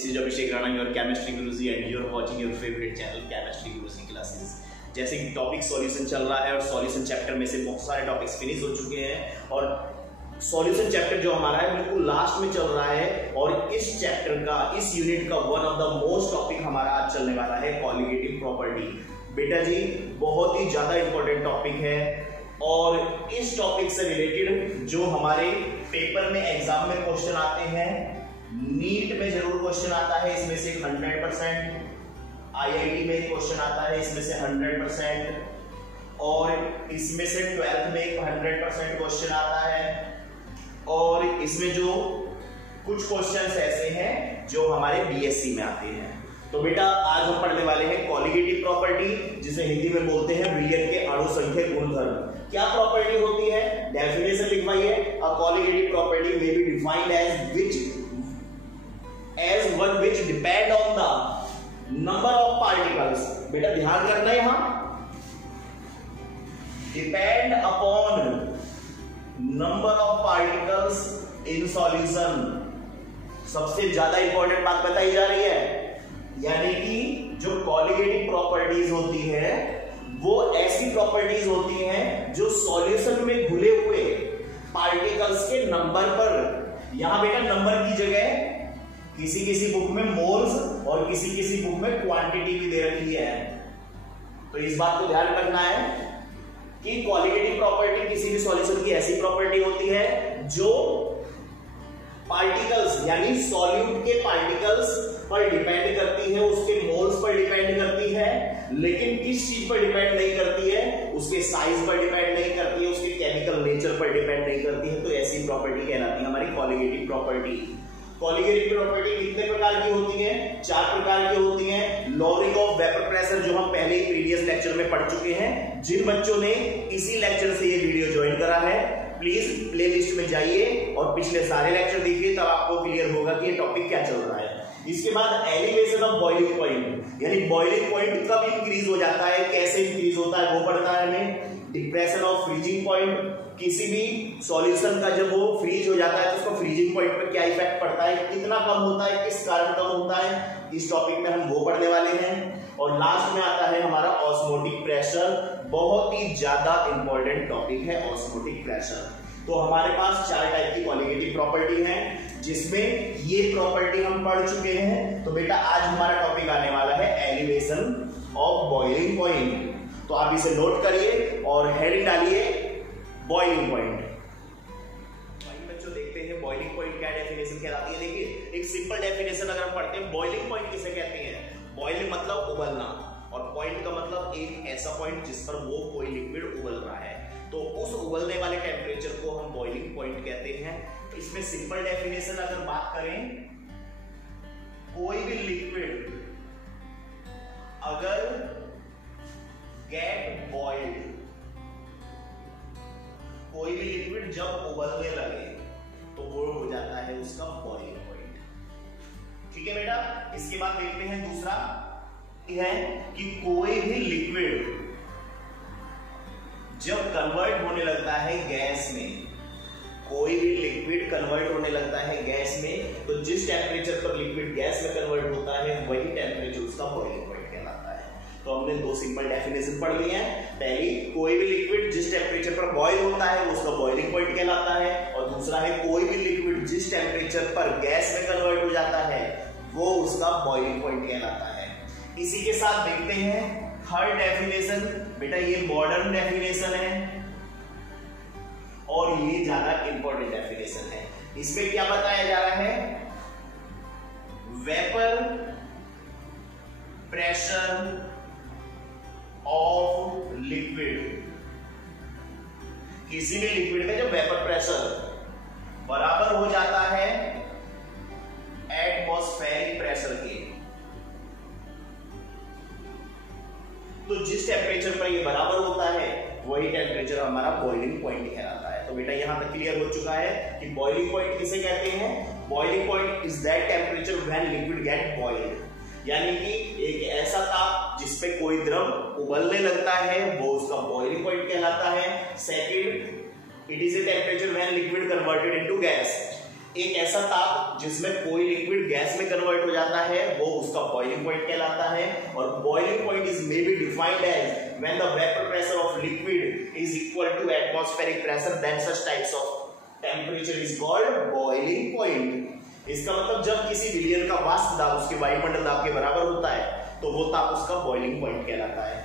this is Abhishek Rana, your chemistry guruji, and you're watching your favorite channel chemistry guruji classes। जैसे कि topic solution चल रहा है और सॉल्यूशन चैप्टर में से बहुत सारे टॉपिक्स फिनिश हो चुके हैं और सॉल्यूशन चैप्टर जो हमारा है बिल्कुल लास्ट में चल रहा है और इस चैप्टर का, इस यूनिट का one of the most topic हमारा आज चलने वाला है कॉलिगेटिव प्रॉपर्टी। बेटा जी बहुत ही ज्यादा इंपॉर्टेंट टॉपिक है और इस टॉपिक से रिलेटेड जो हमारे पेपर में एग्जाम में क्वेश्चन आते हैं, नीट में जरूर क्वेश्चन आता है इसमें से 100%, आईआईटी में क्वेश्चन आता है इसमें से 100% और इसमें से 12th में 100% क्वेश्चन आता है और इसमें जो कुछ क्वेश्चंस ऐसे हैं जो हमारे बीएससी में आते हैं। तो बेटा आज हम पढ़ने वाले हैं कॉलिगेटिव प्रॉपर्टी, जिसे हिंदी में बोलते हैं विलियन के अणु संख्या गुणधर्म। क्या प्रॉपर्टी होती है, डेफिनेशन लिखवाइए। A colligative property may be defined as one which depend on the number of particles. बेटा ध्यान करना यहां, depend upon number of particles in solution. सबसे ज्यादा इंपॉर्टेंट बात बताई जा रही है, यानी कि जो कॉलिगेटिव प्रॉपर्टीज होती है वो ऐसी प्रॉपर्टीज होती हैं जो सॉल्यूशन में घुले हुए पार्टिकल्स के नंबर पर, यहां बेटा नंबर की जगह किसी किसी बुक में मोल्स और किसी किसी बुक में क्वांटिटी भी दे रखी है। तो इस बात को ध्यान रखना है कि कॉलिगेटिव प्रॉपर्टी किसी भी सॉल्यूशन की ऐसी प्रॉपर्टी होती है जो पार्टिकल्स यानी सॉल्यूट के पार्टिकल्स पर डिपेंड करती है, उसके मोल्स पर डिपेंड करती है, लेकिन किस चीज पर डिपेंड नहीं करती है, उसके साइज पर डिपेंड नहीं करती है, उसके केमिकल नेचर पर डिपेंड नहीं करती है। तो ऐसी प्रॉपर्टी कहलाती है हमारी कॉलिगेटिव प्रॉपर्टी। कॉलिगेटिव प्रॉपर्टी कितने प्रकार की होती है? 4 प्रकार की होती हैं। लॉरिंग ऑफ वेपर प्रेशर जो हम पहले ही प्रीवियस लेक्चर में पढ़ चुके हैं। जिन बच्चों ने इसी लेक्चर से ये वीडियो ज्वाइन करा है प्लीज प्लेलिस्ट में जाइए और पिछले सारे लेक्चर देखिए, तब आपको क्लियर होगा कि ये टॉपिक क्या चल रहा है। इसके बाद एलिवेशन ऑफ बॉइलिंग पॉइंट, यानी बॉइलिंग पॉइंट कब इंक्रीज हो जाता है, कैसे इंक्रीज होता है वो पढ़ना है हमें। डिप्रेशन ऑफ फ्रीजिंग पॉइंट, किसी भी सॉल्यूशन का जब वो फ्रीज हो जाता है तो उसको फ्रीजिंग पॉइंट पर क्या इफेक्ट पड़ता है, कितना कम होता है, किस कारण कम होता है, इस टॉपिक में हम वो पढ़ने वाले हैं। और लास्ट में आता है हमारा ऑस्मोटिक प्रेशर, बहुत ही ज्यादा इंपॉर्टेंट टॉपिक है ऑस्मोटिक प्रेशर। तो हमारे पास 4 टाइप की कॉलिगेटिव प्रॉपर्टी है जिसमें ये प्रॉपर्टी हम पढ़ चुके हैं। तो बेटा आज हमारा टॉपिक आने वाला है एलिवेशन ऑफ बॉइलिंग पॉइंट। तो आप इसे नोट करिए और हेडिंग डालिए बॉइलिंग पॉइंट। बच्चों देखते हैं बॉइलिंग पॉइंट क्या डेफिनेशन कहलाती है। देखिए एक सिंपल डेफिनेशन अगर हम पढ़ते हैं, बॉइलिंग पॉइंट किसे कहते हैं? बॉइलिंग मतलब उबलना और पॉइंट का मतलब एक ऐसा पॉइंट जिस पर वो कोई लिक्विड उबल रहा है। तो उस उबलने वाले टेम्परेचर को हम बॉइलिंग पॉइंट कहते हैं। तो इसमें सिंपल डेफिनेशन अगर बात करें, कोई भी लिक्विड अगर गेट बॉइल्ड, कोई भी लिक्विड जब उबलने लगे तो वो हो जाता है उसका बॉइलिंग पॉइंट। ठीक है बेटा। इसके बाद देखते हैं दूसरा है कि कोई भी लिक्विड जब कन्वर्ट होने लगता है गैस में, कोई भी लिक्विड कन्वर्ट होने लगता है गैस में, तो जिस टेम्परेचर पर लिक्विड गैस में कन्वर्ट होता है वही टेम्परेचर उसका बॉइलिंग पॉइंट कहलाता है। तो हमने 2 सिंपल डेफिनेशन पढ़ ली है। पहली, कोई भी लिक्विड जिस टेम्परेचर पर बॉइल होता है वो उसका बॉइलिंग पॉइंट कहलाता है, और दूसरा है कोई भी लिक्विड जिस टेम्परेचर पर गैस में कन्वर्ट हो जाता है वो उसका बॉइलिंग पॉइंट कहलाता है। इसी के साथ देखते हैं थर्ड डेफिनेशन। बेटा ये मॉडर्न डेफिनेशन है और ये ज्यादा इंपॉर्टेंट डेफिनेशन है। इसमें क्या बताया जा रहा है? वेपर प्रेशर ऑफ लिक्विड, किसी भी लिक्विड में जब वेपर प्रेशर बराबर हो जाता है एटमॉस्फेरिक प्रेशर के, तो जिस टेम्परेचर पर ये बराबर होता है वही टेम्परेचर हमारा बॉइलिंग पॉइंट कहलाता है। तो बेटा यहां तक क्लियर हो चुका है कि बॉइलिंग पॉइंट किसे कहते हैं? Boiling point is that temperature when liquid get boiled, यानी कि एक ऐसा ताप जिसपे कोई द्रव उबलने लगता है वो उसका बॉइलिंग पॉइंट कहलाता है। Second, it is a temperature when liquid converted into gas, एक ऐसा ताप जिसमें कोई लिक्विड गैस में कन्वर्ट हो जाता है वो उसका बॉइलिंग पॉइंट कहलाता है। और boiling point is may be defined as when the vapour pressure of liquid is equal to atmospheric pressure, then such types of temperature is called boiling point. इसका मतलब जब किसी विलयन का वाष्प दाब उसके वायुमंडल दाब के बराबर होता है तो वो ताप उसका बॉइलिंग पॉइंट कहलाता है।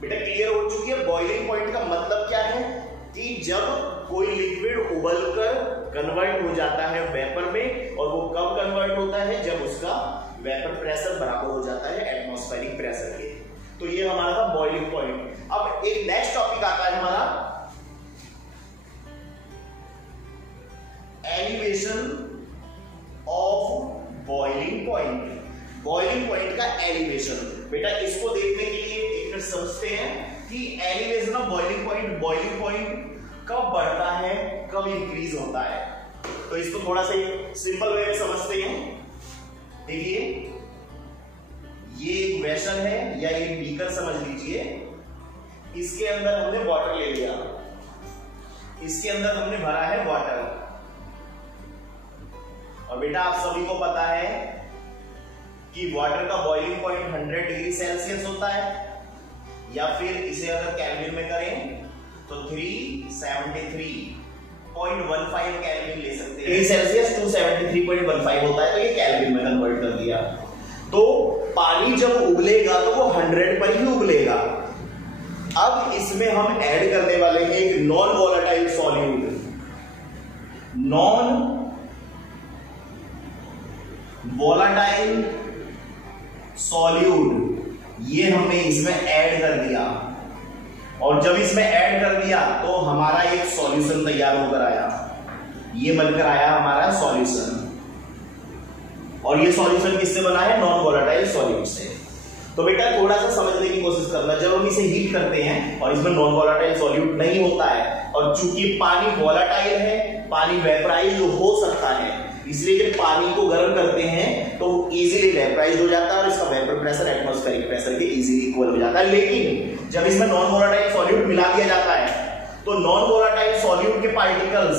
बेटा क्लियर हो चुकी है बॉइलिंग पॉइंट का मतलब क्या है कि जब कोई लिक्विड उबलकर कन्वर्ट हो जाता है वेपर में, और वो कब कन्वर्ट होता है जब उसका वेपर प्रेशर बराबर हो जाता है एटमॉस्फेरिक प्रेशर के। तो ये हमारा था बॉइलिंग पॉइंट। अब एक नेक्स्ट टॉपिक आता है हमारा elevation of boiling point. Boiling point का एलिवेशन, बेटा इसको देखने के लिए एक मिनट समझते हैं कि एलिवेशन ऑफ बॉइलिंग पॉइंट कब बढ़ता है कब इंक्रीज होता है। तो इसको थोड़ा सा सिंपल वे में समझते हैं। देखिए ये एक वेसल है या एक बीकर समझ लीजिए, इसके अंदर हमने वाटर ले लिया, इसके अंदर हमने भरा है वाटर। और बेटा आप सभी को पता है कि वाटर का बॉइलिंग पॉइंट 100 डिग्री सेल्सियस होता है, या फिर इसे अगर केल्विन में करें तो 373.15 केल्विन ले सकते हैं। सेल्सियस 273.15 होता है, तो ये केल्विन में कन्वर्ट कर दिया। तो पानी जब उबलेगा तो वो 100 पर ही उबलेगा। अब इसमें हम ऐड करने वाले हैं एक non volatile solute. Non volatile solute ये हमने इसमें ऐड कर दिया, और जब इसमें ऐड कर दिया तो हमारा एक सॉल्यूशन तैयार होकर आया। ये बनकर आया हमारा सॉल्यूशन, और ये सॉल्यूशन किससे बना है? नॉन वोलेटाइल सॉल्यूट से। तो बेटा थोड़ा सा समझने की कोशिश करना, जब हम इसे हीट करते हैं और इसमें नॉन वोलेटाइल सॉल्यूट नहीं होता है, और चूंकि पानी वोलेटाइल है, पानी वेपराइज हो सकता है, इसलिए जब पानी को गर्म करते हैं तो इजीली वेपराइज हो जाता है और इसका वेपर प्रेशर एटमॉस्फेरिक प्रेशर के इजीली इक्वल हो जाता है। लेकिन जब इसमें नॉन वोलेटाइल सॉल्यूट मिला दिया जाता है तो नॉन वोलेटाइल सॉल्यूट के पार्टिकल्स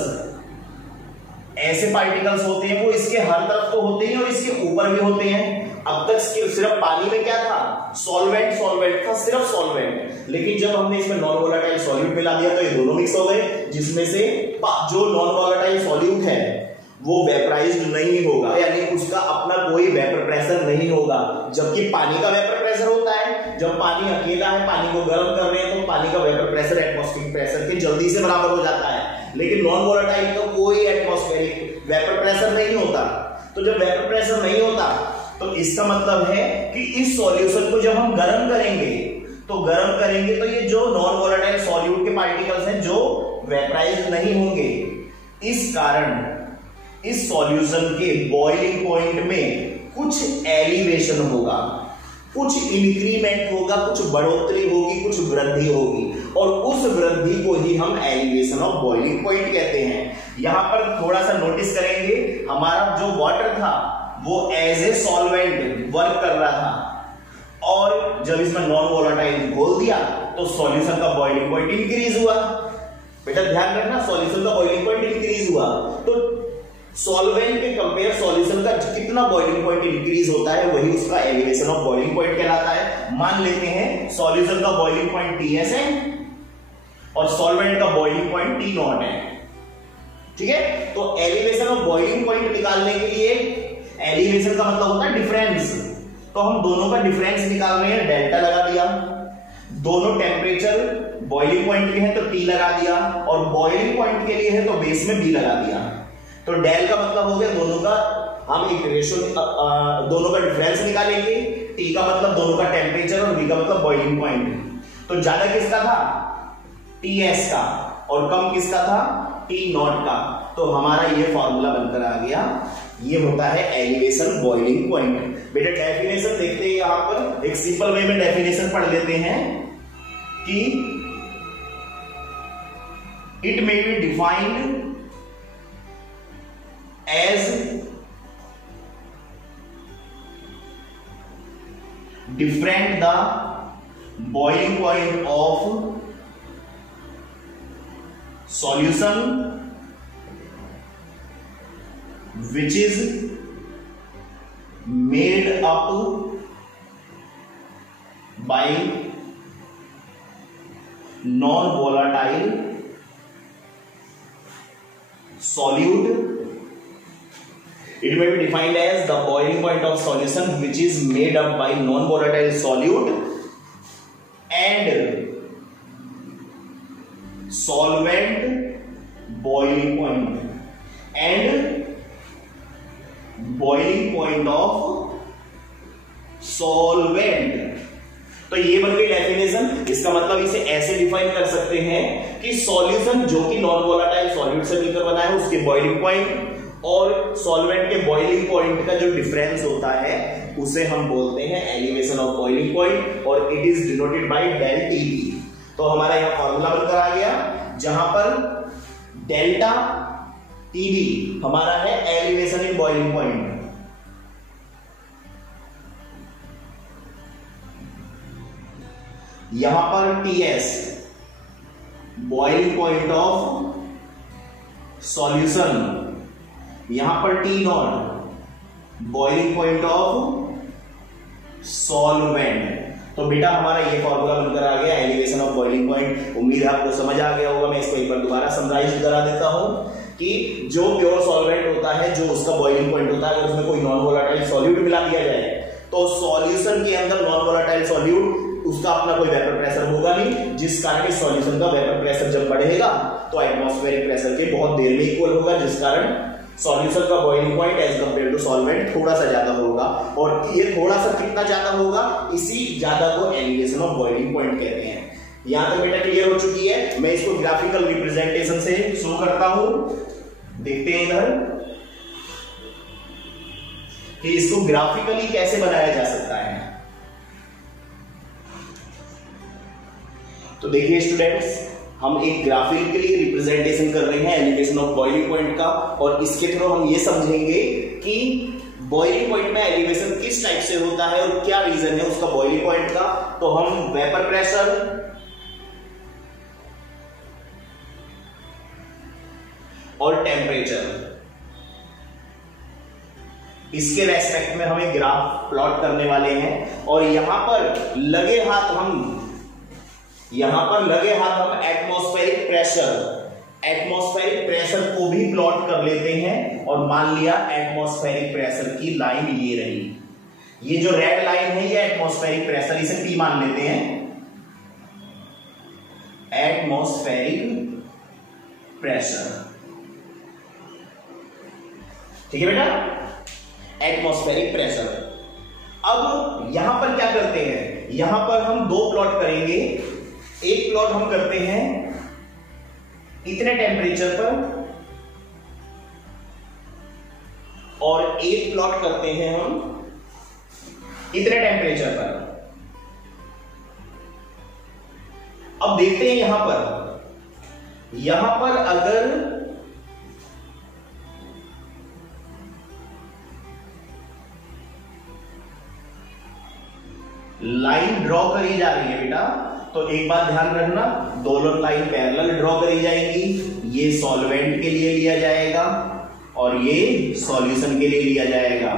ऐसे पार्टिकल्स होते हैं, वो इसके हर तरफ तो होते हैं और इसके ऊपर भी होते हैं। अब तक सिर्फ पानी में क्या था? सॉल्वेंट था, सिर्फ सॉल्वेंट। लेकिन जब हमने इसमें नॉन वोलेटाइल सॉल्यूट मिला दिया तो ये दोनों मिक्स हो गए, जिसमें से जो नॉन वोलेटाइल सॉल्यूट है वो वेपराइज्ड नहीं होगा, यानी उसका अपना कोई वेपर प्रेशर नहीं होगा, जबकि पानी का वेपर प्रेशर होता है। जब पानी अकेला है, पानी को गर्म कर रहे हैं, तो पानी का वेपर प्रेशर एटमॉस्फेरिक प्रेशर के जल्दी से बराबर हो जाता है। लेकिन नॉन वोलेटाइल का कोई एटमॉस्फेरिक वेपर प्रेशर नहीं होता। तो जब वेपर प्रेशर नहीं होता तो इसका मतलब है कि इस सॉल्यूशन को जब हम गर्म करेंगे तो ये जो नॉन वोलेटाइल सॉल्यूट के पार्टिकल्स हैं जो वेपराइज्ड नहीं होंगे, इस कारण इस सॉल्यूशन के बॉइलिंग पॉइंट में कुछ एलिवेशन होगा, कुछ इंक्रीमेंट होगा, कुछ बढ़ोतरी होगी, कुछ वृद्धि होगी, और उस वृद्धि को ही हम एलिवेशन ऑफ बॉइलिंग पॉइंट कहते हैं। यहां पर थोड़ा सा नोटिस करेंगे, हमारा जो वाटर था वो एज ए सॉल्वेंट वर्क कर रहा था, और जब इसमें नॉन वोलेटाइल घोल दिया तो सॉल्यूशन का बॉइलिंग पॉइंट इंक्रीज हुआ। बेटा ध्यान रखना, सॉल्यूशन का बॉइलिंग पॉइंट इंक्रीज हुआ, तो सॉल्वेंट के कंपेयर सॉल्यूशन का कितना बॉइलिंग पॉइंट इंक्रीज होता है वही उसका एलिवेशन ऑफ बॉइलिंग पॉइंट कहलाता है। मान लेते हैं सॉल्यूशन का बॉइलिंग पॉइंट Ts है और सॉल्वेंट का बॉइलिंग पॉइंट T0 है, ठीक है। तो एलिवेशन ऑफ बॉइलिंग पॉइंट निकालने के लिए, एलिवेशन का मतलब होता है डिफरेंस, तो हम दोनों का डिफरेंस निकाल रहे हैं, डेल्टा लगा दिया। दोनों टेम्परेचर बॉइलिंग पॉइंट के हैं तो T लगा दिया, और बॉइलिंग पॉइंट के लिए है तो बेस में B लगा दिया। तो डेल का मतलब हो गया दोनों का, हम एक रेशियो दोनों का डिफरेंस निकालेंगे। टी का मतलब दोनों का टेम्परेचर और बी का मतलब बॉइलिंग पॉइंट। तो ज्यादा किसका था? टीएस का, और कम किसका था? T0 का। तो हमारा ये फॉर्मूला बनकर आ गया, ये होता है एलिवेशन बॉइलिंग पॉइंट। बेटा डेफिनेशन देखते हैं, यहां पर एक सिंपल वे में डेफिनेशन पढ़ लेते हैं कि it may be defined as different the boiling point of solution which is made up by non-volatile solute. It may be defined as the boiling point of solution which is made up by non-volatile solute and solvent boiling point of solvent. तो ये बन गई definition. इसका मतलब इसे ऐसे define कर सकते हैं कि सॉल्यूशन जो कि नॉन वोलेटाइल सॉल्यूट से मिलकर बना है उसके बॉइलिंग पॉइंट और सॉल्वेंट के बॉइलिंग पॉइंट का जो डिफरेंस होता है उसे हम बोलते हैं एलिवेशन ऑफ बॉइलिंग पॉइंट और it is denoted by del TB. तो हमारा यहां फॉर्मूला बनकर आ गया जहां पर डेल्टा टीबी हमारा है एलिवेशन इन बॉइलिंग पॉइंट, यहां पर TS boiling point of solution, यहां पर T naught boiling point of solvent. तो बेटा हमारा ये फॉर्मूला बनकर आ गया एलिवेशन ऑफ बॉइलिंग पॉइंट। उम्मीद है आपको समझ आ गया होगा। मैं इसको एक बार दोबारा समराइज करा देता हूं कि जो प्योर सॉल्वेंट होता है, जो उसका बॉइलिंग पॉइंट होता है, अगर उसमें कोई नॉन वोलेटाइल सॉल्यूट मिला दिया जाए तो सॉल्यूशन के अंदर नॉन वोलेटाइल सॉल्यूट उसका अपना कोई वेपर प्रेशर होगा नहीं, जिस कारण इस सॉल्यूशन का वेपर प्रेशर जब बढ़ेगा तो एटमॉस्फेरिक प्रेशर के बहुत देर में इक्वल होगा, जिस कारण सॉल्यूशन का boiling point as compare to solvent थोड़ा सा ज्यादा होगा। और ये थोड़ा सा कितना ज्यादा होगा, इसी ज्यादा को एलिवेशन ऑफ बॉइलिंग पॉइंट कहते हैं। यहां तक बेटा क्लियर हो चुकी है। मैं इसको ग्राफिकल रिप्रेजेंटेशन से शो करता हूं, देखते हैं इधर कि इसको ग्राफिकली कैसे बनाया जा सकता है। तो देखिए स्टूडेंट्स, हम एक ग्राफिकली रिप्रेजेंटेशन कर रहे हैं एलिवेशन ऑफ बॉइलिंग पॉइंट का, और इसके थ्रू हम ये समझेंगे कि बॉइलिंग पॉइंट में एलिवेशन किस टाइप से होता है और क्या रीजन है उसका बॉइलिंग पॉइंट का। तो हम वेपर प्रेशर और टेम्परेचर इसके रेस्पेक्ट में हम एक ग्राफ प्लॉट करने वाले हैं, और यहां पर लगे हाथ हम एटमॉस्फेरिक प्रेशर को भी प्लॉट कर लेते हैं। और मान लिया एटमॉस्फेरिक प्रेशर की लाइन ये रही, ये जो रेड लाइन है ये एटमॉस्फेरिक प्रेशर, इसे P मान लेते हैं। एटमॉस्फेरिक प्रेशर, ठीक है बेटा, एटमॉस्फेरिक प्रेशर। अब यहां पर क्या करते हैं, यहां पर हम दो प्लॉट करेंगे। एक प्लॉट हम करते हैं इतने टेम्परेचर पर, और एक प्लॉट करते हैं हम इतने टेम्परेचर पर। अब देखते हैं यहां पर अगर लाइन ड्रॉ करी जा रही है बेटा, तो एक बात ध्यान रखना, दोनों लाइन पैरेलल ड्रॉ करी जाएंगी। ये सॉल्वेंट के लिए लिया जाएगा और ये सॉल्यूशन के लिए लिया जाएगा।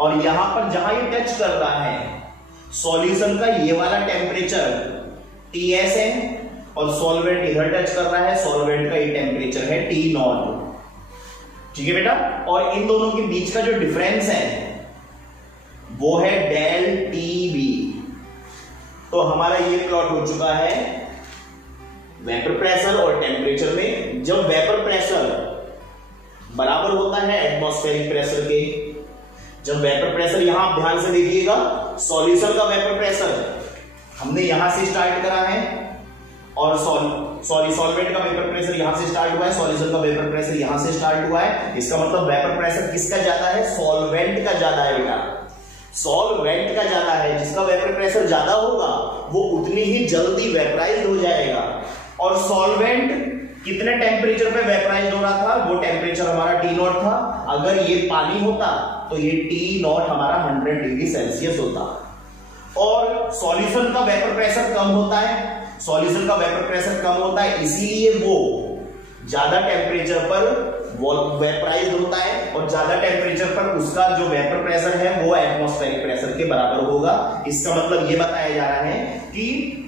और यहां पर जहां ये टच कर रहा है सॉल्यूशन का ये वाला टेम्परेचर Ts है, और सॉल्वेंट इधर टच कर रहा है, सॉल्वेंट का ये टेम्परेचर है T नॉट, ठीक है बेटा। और इन दोनों के बीच का जो डिफरेंस है वो है डेल टीबी। तो हमारा ये प्लॉट हो चुका है वेपर प्रेशर और टेम्परेचर में। जब वेपर प्रेशर बराबर होता है एटमॉस्फेरिक प्रेशर के, जब वेपर प्रेशर, यहां आप ध्यान से देखिएगा, सॉल्यूशन का वेपर प्रेशर हमने यहां से स्टार्ट करा है, और सॉल्वेंट का वेपर प्रेशर यहां से स्टार्ट हुआ है, सॉल्यूशन का वेपर प्रेशर यहां से स्टार्ट हुआ है। इसका मतलब वेपर प्रेशर किसका ज्यादा है, सॉल्वेंट का ज्यादा है बेटा, सॉल्वेंट का ज्यादा है। जिसका वेपर प्रेशर ज्यादा होगा वो उतनी ही जल्दी वेपराइज हो जाएगा। और सॉल्वेंट कितने टेम्परेचर पे वेपराइज हो रहा था, वो टेम्परेचर हमारा T नॉट था। अगर ये पानी होता तो ये T नॉट हमारा 100 डिग्री सेल्सियस होता। और सॉल्यूशन का वेपर प्रेशर कम होता है, सॉल्यूशन का वेपर प्रेशर कम होता है, इसीलिए वो ज्यादा टेम्परेचर पर वेपराइज्ड होता है और ज्यादा टेम्परेचर पर उसका जो वेपर प्रेशर है वो एटमॉस्फेरिक प्रेशर के बराबर होगा। इसका मतलब ये बताया जा रहा है कि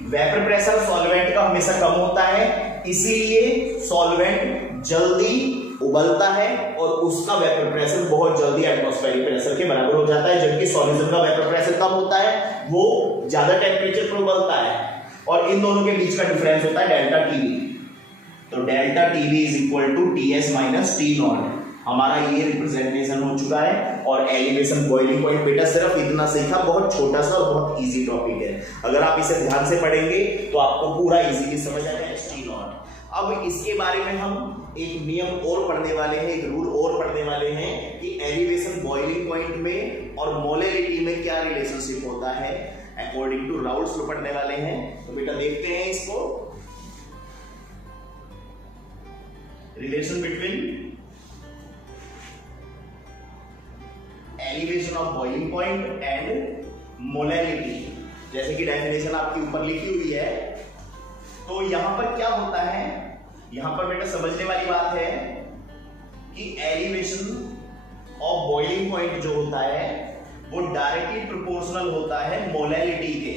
वेपर प्रेशर सॉल्वेंट का हमेशा कम होता है, इसीलिए सॉल्वेंट जल्दी उबलता है और उसका वेपर प्रेशर बहुत जल्दी एटमॉस्फेरिक प्रेशर के बराबर हो जाता है, जबकि सॉल्यूशन का वेपर प्रेशर कम होता है, वो ज्यादा टेम्परेचर पर उबलता है और इन दोनों के बीच का डिफरेंस होता है डेल्टा टीवी। तो delta TV is equal to TS minus T naught. हमारा ये रिप्रेजेंटेशन हो चुका है और एलिवेशन बॉइलिंग पॉइंट बेटा सिर्फ इतना सीखा, बहुत छोटा सा और बहुत इजी टॉपिक है। अगर आप इसे ध्यान से पढ़ेंगे तो आपको पूरा इजीली समझ आ जाएगा टी नॉट। अब इसके बारे में हम एक नियम और पढ़ने वाले हैं, एक रूल और पढ़ने वाले हैं कि एलिवेशन बॉइलिंग पॉइंट में और मोलेलिटी में क्या रिलेशनशिप होता है अकॉर्डिंग टू राउल्ट्स लो पढ़ने वाले हैं। तो बेटा देखते हैं इसको, relation between elevation of boiling point and molality. जैसे कि डेफिनेशन आपकी ऊपर लिखी हुई है, तो यहां पर क्या होता है, यहां पर बेटा समझने वाली बात है कि एलिवेशन ऑफ बॉइलिंग पॉइंट जो होता है वो डायरेक्टली प्रोपोर्शनल होता है मोलेलिटी के।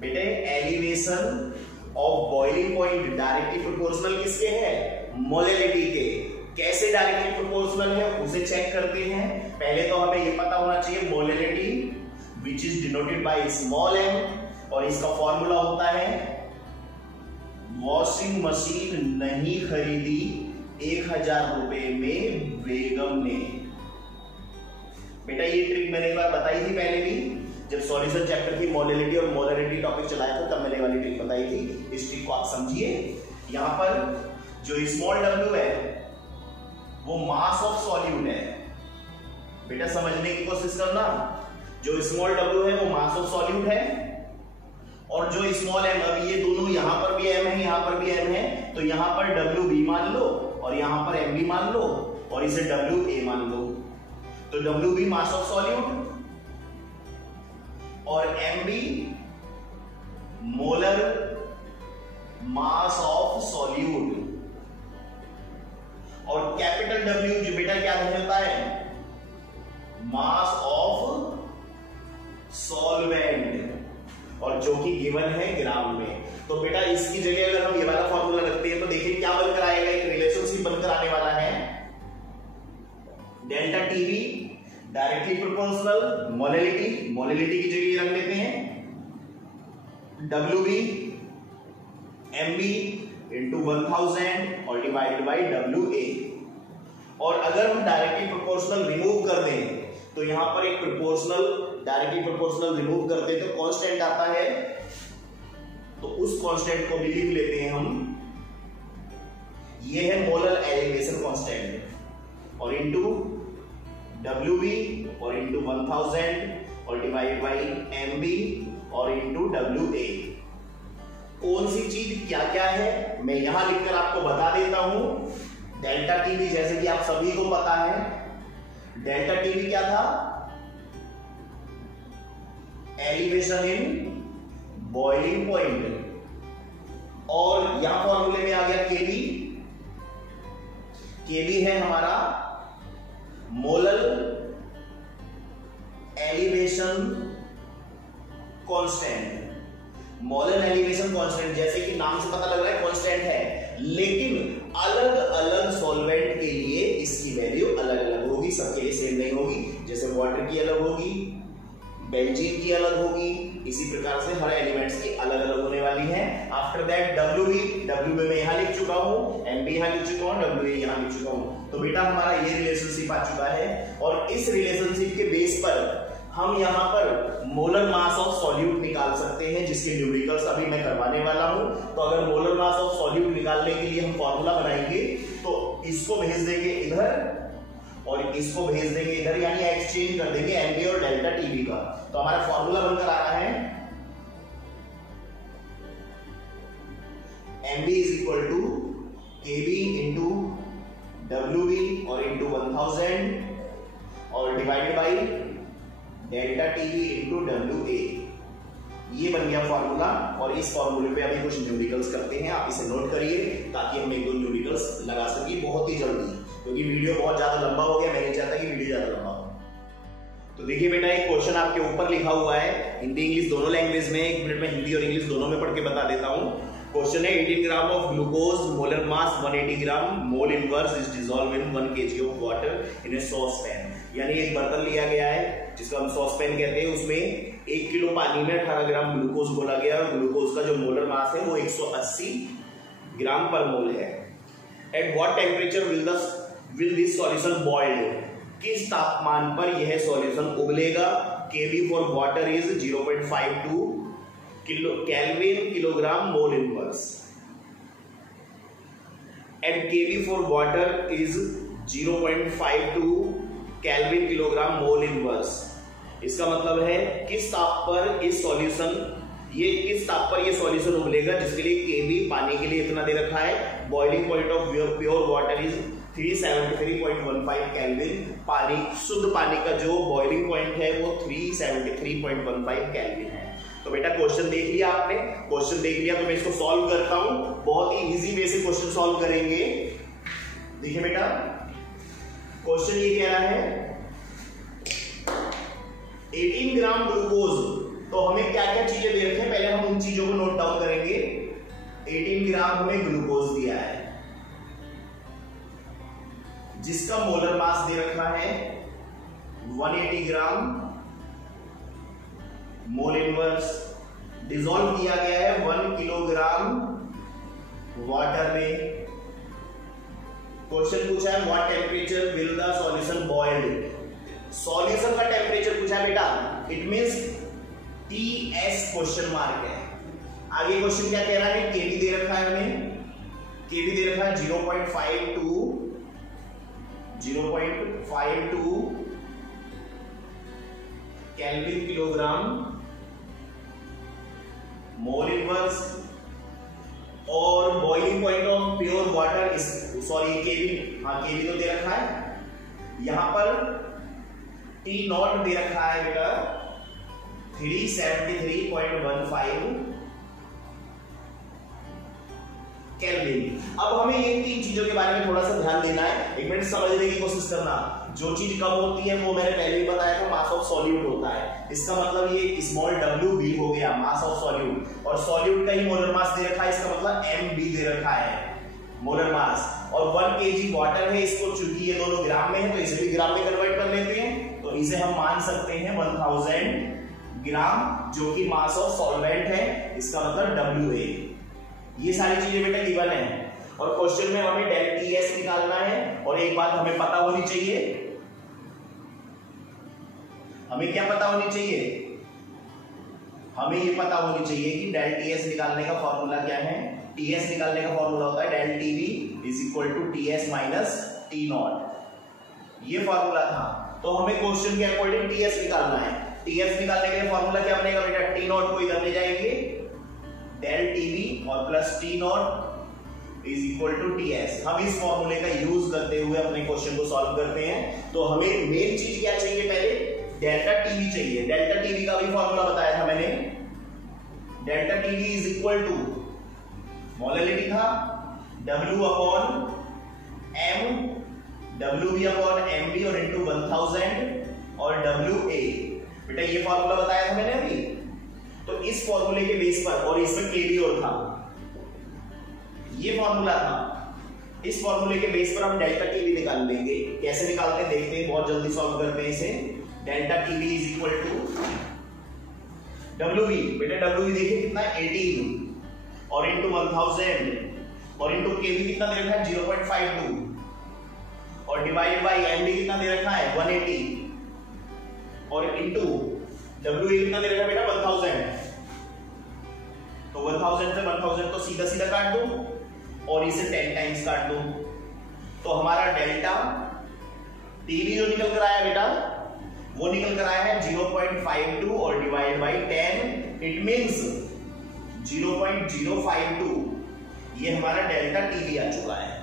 बेटे elevation of boiling point directly proportional किसके है, मोलेलिटी के। कैसे डायरेक्टली प्रोपोर्शनल है उसे चेक करते हैं। पहले तो हमें यह पता होना चाहिए molality which is denoted by small m, और इसका फॉर्मूला होता है वॉशिंग मशीन नहीं खरीदी 1000 रुपए में बेगम ने। बेटा ये ट्रिक मैंने एक बार बताई थी पहले भी, जब सॉल्यूशन चैप्टर की मोलेलिटी और मोलरिटी टॉपिक चलाया था तब मैंने वाली ट्रिक बताई थी। इस ट्रिक को आप समझिए। यहां पर जो स्मॉल w है वो मास ऑफ सॉल्यूट है। बेटा समझने की कोशिश करना, जो स्मॉल w है वो मास ऑफ सॉल्यूट है और जो स्मॉल m, अब ये दोनों यहां पर भी m है यहां पर भी m है, तो यहां पर wb मान लो और यहां पर mb मान लो और इसे wa मान लो। तो wb मास ऑफ सॉल्यूट और mb molar mass of solute, और कैपिटल W जो बेटा क्या होता है, मास ऑफ सॉल्वेंट, और जो कि गिवन है ग्राम में। तो बेटा इसकी जगह अगर हम ये वाला फॉर्मूला रखते हैं तो देखिए क्या बनकर आएगा, एक रिलेशनशिप बनकर आने वाला है। Delta TV directly proportional molality, molality की जगह रख लेते हैं WB MB इंटू 1000 और डिवाइडेड बाई WA। और अगर हम डायरेक्टली प्रोपोर्शनल रिमूव कर दें तो यहां पर एक प्रोपोर्शनल डायरेक्टली प्रोपोर्शनल रिमूव करते तो कांस्टेंट आता है, तो उस कांस्टेंट को भी लिख लेते हैं हम, ये है मोलर एलिवेशन कांस्टेंट, और इनटू WB और इनटू 1000 और डिवाइड बाई MB और इनटू WA। कौन सी चीज क्या क्या है मैं यहां लिखकर आपको बता देता हूं। डेल्टा टीवी जैसे कि आप सभी को पता है, डेल्टा टीवी क्या था, एलिवेशन इन बॉइलिंग पॉइंट, और यहां फॉर्मूले में आ गया केबी। केबी है हमारा molar elevation constant. Molar elevation constant जैसे कि नाम से पता लग रहा है कांस्टेंट है, लेकिन अलग अलग सॉल्वेंट के लिए इसकी वैल्यू अलग अलग होगी, सबके लिए सेम नहीं होगी। जैसे वाटर की अलग होगी, बेंजीन की अलग होगी, इसी प्रकार से हर एलिमेंट्स की अलग अलग होने वाली है। आफ्टर दैट WB में यहां लिख चुका हूं, MB यहां लिख चुका हूं, WA यहां लिख चुका हूं। तो बेटा हमारा ये रिलेशनशिप आ चुका है, और इस रिलेशनशिप के बेस पर हम यहां पर मोलर मास ऑफ सॉल्यूट निकाल सकते हैं, जिसके न्यूमेरिकल्स अभी मैं करवाने वाला हूं। तो अगर मोलर मास ऑफ सॉल्यूट निकालने के लिए हम फॉर्मूला बनाएंगे तो इसको भेज देंगे इधर और इसको भेज देंगे इधर, यानी एक्सचेंज कर देंगे MB और डेल्टा टीवी का। तो हमारा फॉर्मूला बनकर आ रहा है MB is equal to KB into WB और इंटू 1000 और divided by delta TV into WA। ये बन गया फॉर्मूला। और इस फॉर्मूले पे अभी कुछ न्यूमेरिकल्स करते हैं, आप इसे नोट करिए ताकि हम एक दो न्यूमेरिकल्स लगा सके बहुत ही जल्दी, क्योंकि वीडियो बहुत ज्यादा लंबा हो गया, मैं नहीं चाहता कि वीडियो ज्यादा लंबा हो। तो देखिए बेटा, एक क्वेश्चन आपके ऊपर लिखा हुआ है हिंदी इंग्लिश दोनों लैंग्वेज में। 1 मिनट में हिंदी और इंग्लिश दोनों में पढ़ के बता देता हूँ। क्वेश्चन है 18 ग्राम of glucose, molar mass 180 gram, mole inverse is dissolve in 1 kg of water in A saucepan. यानी एक बर्तन लिया गया है जिसको हम सॉसपैन कहते हैं, उसमें 1 किलो पानी में 18 ग्राम ग्लूकोज घोला गया और ग्लूकोज का जो मोलर मास है वो 180 ग्राम पर मोल है। At what temperature will this solution boiled? किस तापमान पर यह सॉल्यूशन उबलेगा? Kb for water is 0.52 kelvin kilogram mole inverse. And Kb for water is 0.52 kelvin kilogram mole inverse. इसका मतलब है किस ताप पर इस सॉल्यूशन उबलेगा, जिसके लिए Kb पानी के लिए इतना दे रखा है। Boiling point of pure water is 373.15 kelvin. पानी, शुद्ध पानी का जो बॉइलिंग पॉइंट है वो 373.15 केल्विन है। तो बेटा क्वेश्चन देख लिया आपने, क्वेश्चन देख लिया तो मैं इसको सॉल्व करता हूं। बहुत ही इजी वे से क्वेश्चन सॉल्व करेंगे। देखिए बेटा, क्वेश्चन ये कह रहा है 18 ग्राम ग्लूकोज। तो हमें क्या क्या चीजें दे रखे हैं, पहले हम उन चीजों को नोट डाउन करेंगे। 18 ग्राम हमें ग्लूकोज दिया है जिसका मोलर मास दे रखा है 180 ग्राम, मोल इनवर्स डिसॉल्व किया गया है 1 किलोग्राम वाटर में। क्वेश्चन पूछा है what temperature will the solution boiled? Solution का टेम्परेचर पूछा है बेटा, it means TS question mark है। आगे क्वेश्चन क्या कह रहा है? Kb दे रखा है हमें, Kb दे रखा है 0.52 केल्विन किलोग्राम मोल इनवर्स। और boiling point of pure water is, sorry Kb, हाँ Kb तो दे रखा है। यहां पर T नॉट दे रखा है बेटा 373.15 केल्विन। अब हमें ये 3 चीजों के बारे में थोड़ा सा ध्यान देना है, एक मिनट समझने की कोशिश करना। जो चीज कम होती है वो मैंने पहले ही बताया था, मास ऑफ सॉल्यूट होता है। इसका मतलब ये स्मॉल WB हो गया, मास ऑफ सॉल्यूट। और सॉल्यूट का ही मोलर मास दे रखा है, इसका मतलब MB दे रखा है मोलर मास। और 1 kg वाटर है, इसको चूंकि ये दोनों ग्राम में है तो इसे भी ग्राम में कन्वर्ट कर लेते हैं, तो इसे हम मान सकते हैं 1000 ग्राम, जो कि मास ऑफ सॉल्वेंट है, इसका मतलब WA। ये सारी चीजें बेटा गिवन है। और क्वेश्चन में हमें डेल TS निकालना है। और एक बात हमें पता होनी चाहिए, हमें क्या पता होनी चाहिए? हमें ये पता होनी चाहिए कि डेल TS निकालने का फॉर्मूला क्या है। TS निकालने का फॉर्मूला होता है del TV is equal to TS minus T naught. ये फॉर्मूला था, तो हमें क्वेश्चन के अकॉर्डिंग TS निकालना है। TS निकालने के लिए फॉर्मूला क्या बनेगा बेटा? T नॉट को इधर ले जाएंगे, डेल TV और plus T naught is equal to TS। हम इस फॉर्मूले का यूज करते हुए अपने क्वेश्चन को सॉल्व करते हैं। तो हमें मेन चीज क्या चाहिए? पहले डेल्टा TV चाहिए। डेल्टा TV का भी फॉर्मूला बताया था मैंने। Delta TV is equal to, molality था W upon M, WB upon MB और इंटू 1000 और WA। बेटा ये फॉर्मूला बताया था मैंने अभी। तो इस फॉर्मूले के बेस पर, और इसमें Kb और था, ये फॉर्मूला था, इस फॉर्मूले के बेस पर हम डेल्टा TV निकाल लेंगे। कैसे निकालते हैं देखते हैं, बहुत जल्दी सॉल्व करते हैं इसे। Delta TV is equal to WB। बेटा WB देखिए कितना है 18 और इंटू 1000 और इंटू Kb कितना दे रखा है 0.52 और डिवाइड बाई MB कितना दे रखा है 180 और इंटू WA कितना दे रखा है बेटा 1000। तो 1000 से 1000 तो सीधा सीधा काट दो और इसे 10 टाइम्स काट दो। तो हमारा डेल्टा TV जो निकल कर आया बेटा, वो निकल कर आया है 0.52 और डिवाइड बाई 10, इट मींस 0.052। ये हमारा डेल्टा TV आ चुका है।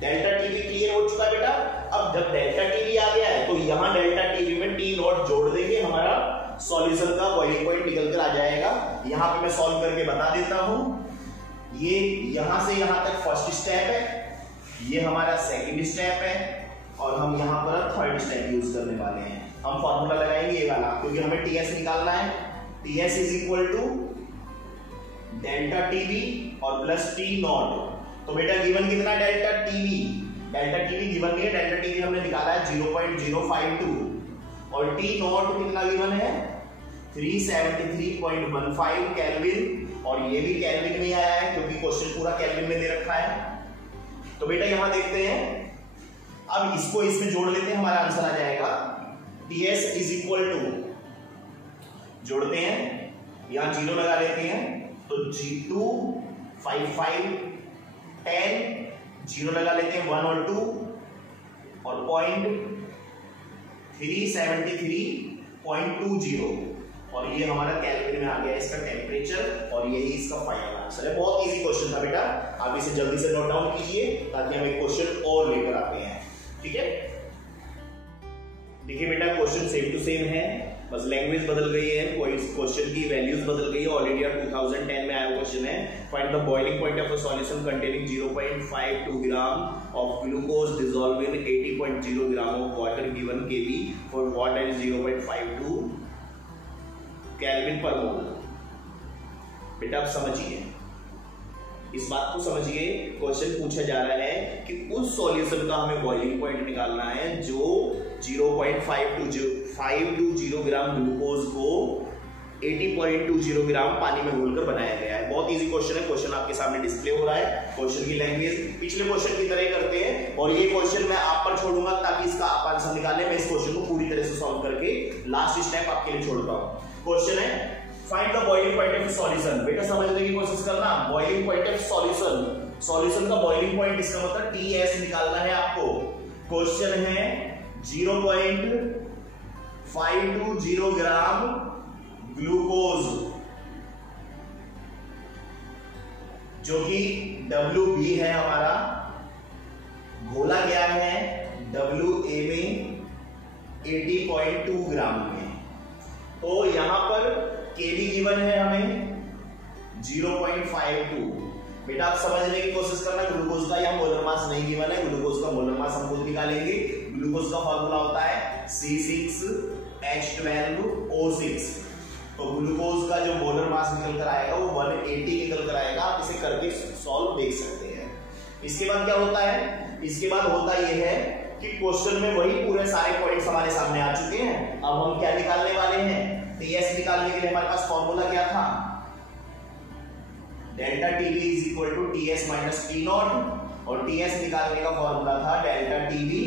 डेल्टा TV क्लियर हो चुका है बेटा। अब जब डेल्टा TV आ गया है तो यहां डेल्टा TV में T नॉट जोड़ देंगे, हमारा सॉल्यूशन का बॉइलिंग पॉइंट निकल कर आ जाएगा। यहां पे मैं सॉल्व करके बता देता हूं। ये यहां से यहां तक फर्स्ट स्टेप है, ये हमारा सेकंड स्टेप है, और हम यहां पर थर्ड स्टेप यूज करने वाले हैं। हम फॉर्मूला लगाएंगे ये वाला, क्योंकि हमें टीएस निकालना है। TS is equal to delta TV और प्लस टी नॉट। तो बेटा गिवन कितना delta TV, delta TV given नहीं है, डेल्टा टीवी हमने निकाला है 0.052 और टी नॉट कितना गिवन है 373.15 केल्विन, और ये भी केल्विन में आया है क्योंकि क्वेश्चन पूरा केल्विन में दे रखा है। तो बेटा यहां देखते हैं, अब इसको इसमें जोड़ लेते हैं, हमारा आंसर आ जाएगा टीएस इज इक्वल टू, जोड़ते हैं, यहां 0 लगा लेते हैं, तो G2 55 10 0 लगा लेते हैं 1 और 2 और 373.20, और ये हमारा केल्विन में आ गया इसका टेम्परेचर, और यही इसका फाइनल आंसर है। बहुत इजी क्वेश्चन था बेटा, आप इसे जल्दी से नोट डाउन कीजिए ताकि हम एक क्वेश्चन और लेकर आते हैं। ठीक है, देखिए बेटा क्वेश्चन सेम टू सेम है, बस लैंग्वेज बदल गई है, क्वेश्चन की वैल्यूज बदल गई है। ऑल इंडिया 2010 में आया क्वेश्चन है, find the boiling point of a solution containing 0.52 gram of glucose dissolve in 80.0 gram of water given KV for water is 0.52 kelvin per mole. बेटा आप समझिए, इस बात को समझिए, क्वेश्चन पूछा जा रहा है कि उस सॉल्यूशन का हमें बॉइलिंग पॉइंट निकालना है जो 0.520 ग्राम ग्लूकोज को 80.20 ग्राम पानी में घोलकर बनाया गया है। बहुत इजी क्वेश्चन है, क्वेश्चन आपके सामने डिस्प्ले हो रहा है। क्वेश्चन की लैंग्वेज पिछले क्वेश्चन की तरह करते हैं, और ये क्वेश्चन मैं आप पर छोड़ूंगा ताकि इसका आप आंसर निकालें। मैं इस क्वेश्चन को पूरी तरह से सॉल्व करके लास्ट स्टेप आपके लिए छोड़ता हूं। क्वेश्चन है find the boiling point of solution. बेटा समझने की कोशिश करना, boiling point of solution, solution का बॉइलिंग पॉइंट, इसका मतलब टीएस निकालना है आपको। क्वेश्चन है 0.520 ग्राम ग्लूकोज, जो कि WB है हमारा, घोला गया है WA में 80.2 ग्राम में। तो यहां पर केवी गिवन है हमें 0.52। बेटा आप समझने की कोशिश करना, ग्लूकोज का यहां मोलर मास नहीं गिवन है, ग्लूकोज का मोलर मास हम खुद निकालेंगे। ग्लूकोज का फॉर्मूला होता है C6H12O6। तो ग्लूकोज का जो मोलर मास निकल कर आएगा वो 180 निकल कर आएगा। आप इसे करके सॉल्व देख सकते हैं। इसके बाद क्या होता है, इसके बाद होता यह है कि क्वेश्चन में वही पूरे सारे पॉइंट्स हमारे सामने आ चुके हैं। अब हम क्या निकालने वाले हैं, टीएस निकालने के लिए हमारे पास फॉर्मूला क्या था, delta TV is equal to TS minus T naught, और टीएस निकालने का फॉर्मूला था डेल्टा टीवी